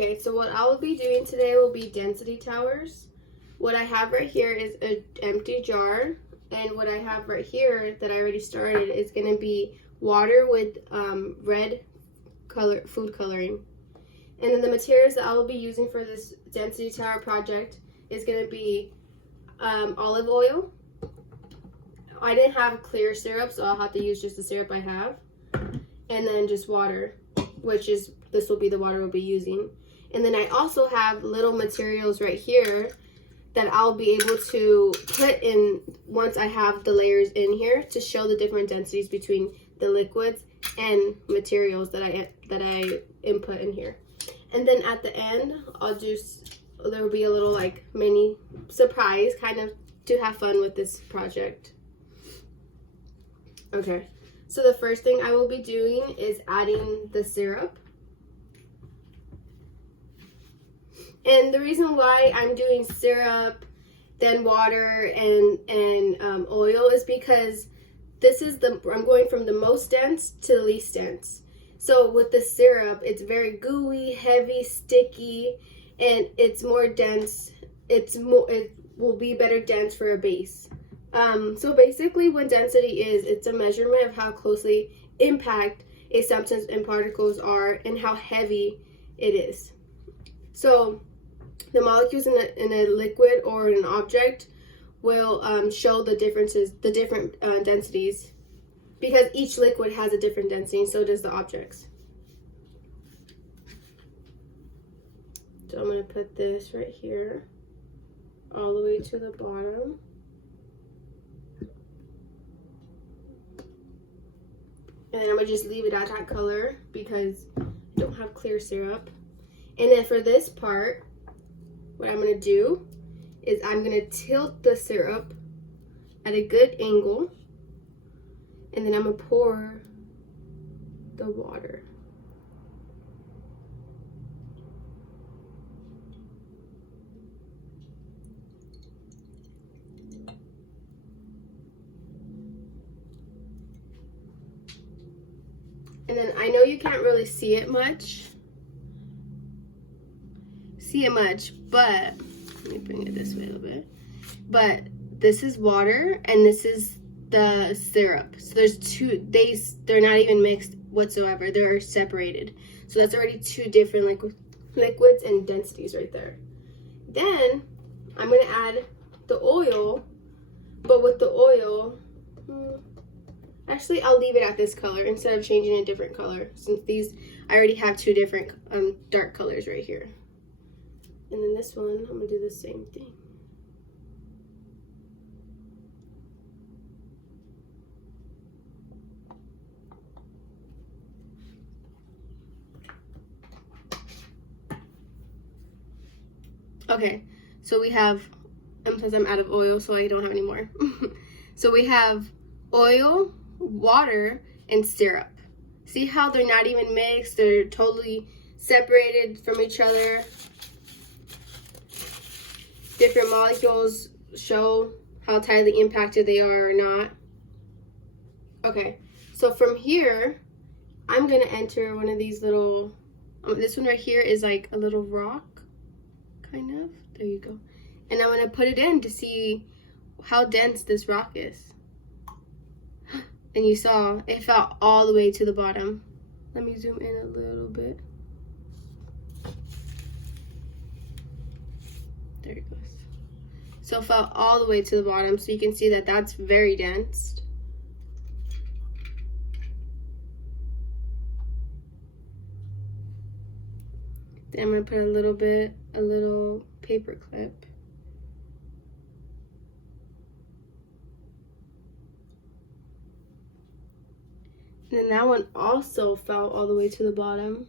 Okay, so what I will be doing today will be density towers. What I have right here is an empty jar, and what I have right here that I already started is going to be water with red food coloring. And then the materials that I will be using for this density tower project is going to be olive oil. I didn't have clear syrup, so I'll have to use just the syrup I have. And then just water, this will be the water we'll be using. And then I also have little materials right here that I'll be able to put in once I have the layers in here to show the different densities between the liquids and materials that I input in here. And then at the end, there will be a little like mini surprise kind of to have fun with this project. Okay, so the first thing I will be doing is adding the syrup. And the reason why I'm doing syrup, then water, and oil is because I'm going from the most dense to the least dense. So with the syrup, it's very gooey, heavy, sticky, and it's more dense. It will be better dense for a base. So basically what density is, it's a measurement of how closely impact a substance and particles are and how heavy it is. So the molecules in a liquid or an object will show the differences, the different densities, because each liquid has a different density, and so does the objects. So I'm going to put this right here all the way to the bottom. And then I'm going to just leave it at that color because I don't have clear syrup. And then for this part, what I'm going to do is I'm going to tilt the syrup at a good angle, and then I'm going to pour the water. And then I know you can't really see it much, but let me bring it this way a little bit. But this is water and this is the syrup. So there's two, they're not even mixed whatsoever. They're separated. So that's already two different liquids and densities right there. Then I'm going to add the oil, but with the oil, actually I'll leave it at this color instead of changing a different color, since I already have two different dark colors right here. And then this one, I'm going to do the same thing. Okay, so we have, because I'm out of oil, so I don't have any more. So we have oil, water, and syrup. See how they're not even mixed? They're totally separated from each other. Different molecules show how tightly impacted they are or not. Okay, so from here, I'm going to enter one of these little, this one right here is like a little rock, kind of. There you go. And I'm going to put it in to see how dense this rock is. And you saw, it fell all the way to the bottom. Let me zoom in a little bit. There it goes. So it fell all the way to the bottom, so you can see that that's very dense. Then I'm going to put a little paper clip. And then that one also fell all the way to the bottom.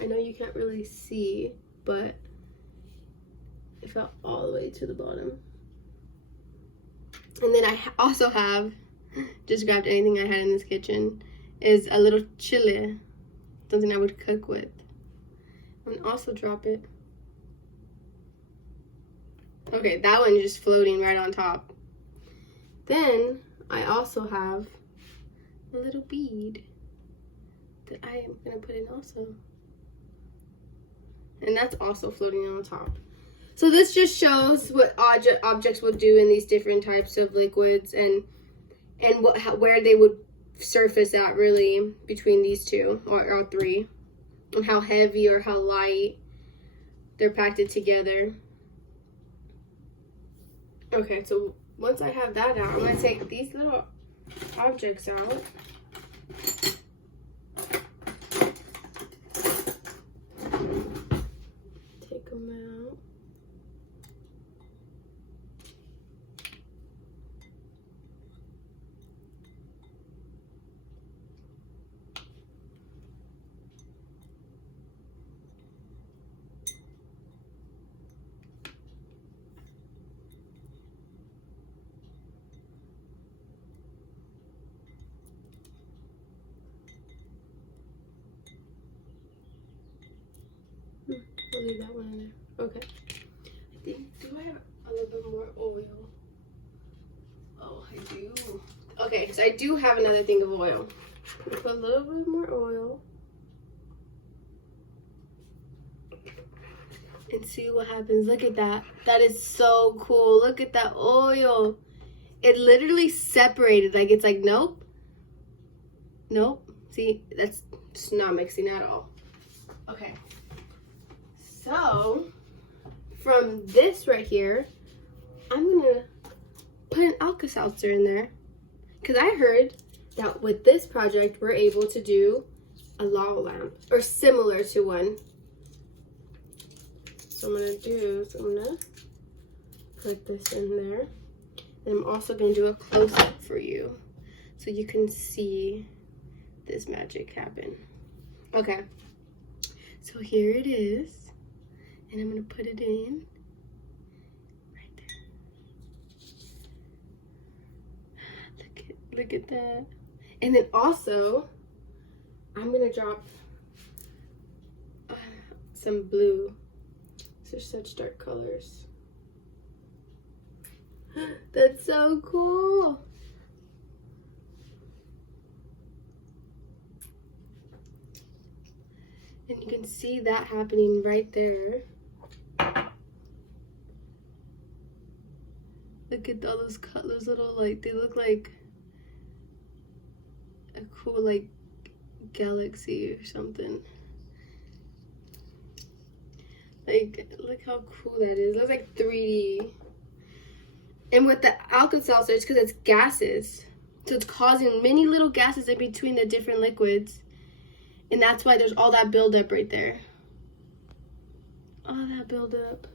I know you can't really see, but it fell all the way to the bottom. And then I also have, just grabbed anything I had in this kitchen, is a little chile, something I would cook with. And also drop it. Okay, that one's just floating right on top. Then I also have a little bead that I am going to put in also. and that's also floating on the top. So this just shows what objects would do in these different types of liquids, and where they would surface at really between these two or three, and how heavy or how light they're packed together. Okay, so once I have that out, I'm going to take these little objects out. Take them out. I'll leave that one in there. Okay. I think, do I have a little bit more oil? Oh, I do. Okay, so I do have another thing of oil. Put a little bit more oil. And see what happens. Look at that. That is so cool. Look at that oil. It literally separated. Like, it's like, nope. Nope. See, that's just not mixing at all. Okay. So, from this right here, I'm going to put an Alka-Seltzer in there. Because I heard that with this project, we're able to do a lava lamp. Or similar to one. So I'm going to put this in there. And I'm also going to do a close-up for you. So you can see this magic happen. Okay. So here it is. And I'm going to put it in right there. Look at that. And then also, I'm going to drop some blue. These are such dark colors. That's so cool. And you can see that happening right there. Look at all those little, like, they look like a cool, like, galaxy or something. Like, look how cool that is. It looks like 3D. And with the Alka-Seltzer, it's because it's gases. So it's causing many little gases in between the different liquids. And that's why there's all that buildup right there. All that buildup.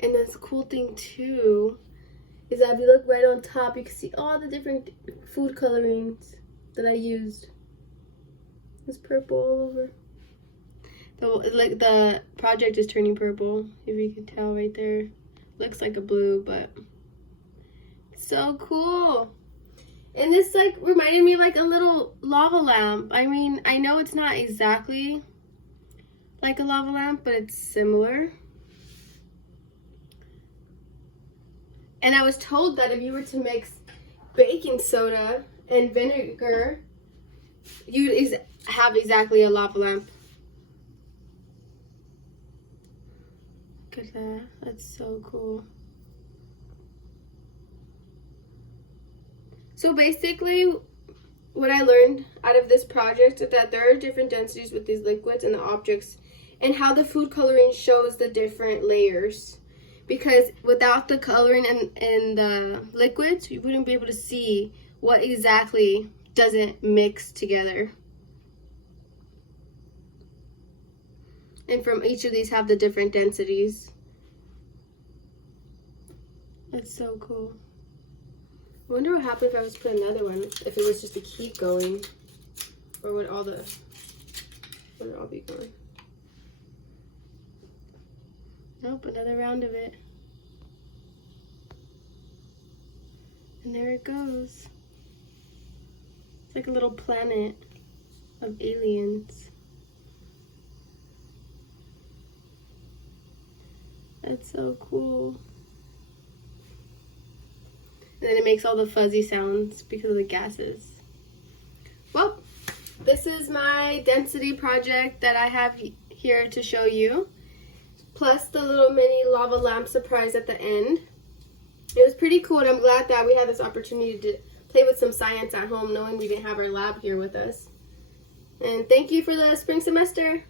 And that's the cool thing, too, is that if you look right on top, you can see all the different food colorings that I used. It's purple all over. Like the project is turning purple, if you can tell right there. Looks like a blue, but it's so cool. And this like reminded me of like a little lava lamp. I mean, I know it's not exactly like a lava lamp, but it's similar. And I was told that if you were to mix baking soda and vinegar, you'd have exactly a lava lamp. Look at that. That's so cool. So basically, what I learned out of this project is that there are different densities with these liquids and the objects, and how the food coloring shows the different layers. Because without the coloring and the liquids, you wouldn't be able to see what exactly doesn't mix together. And from each of these have the different densities. That's so cool. I wonder what happened if I was to put another one, if it was just to keep going. Or would all be going? Nope, another round of it. And there it goes. It's like a little planet of aliens. That's so cool. And then it makes all the fuzzy sounds because of the gases. Well, this is my density project that I have here to show you. plus the little mini lava lamp surprise at the end. It was pretty cool, and I'm glad that we had this opportunity to play with some science at home, knowing we didn't have our lab here with us. And thank you for the spring semester.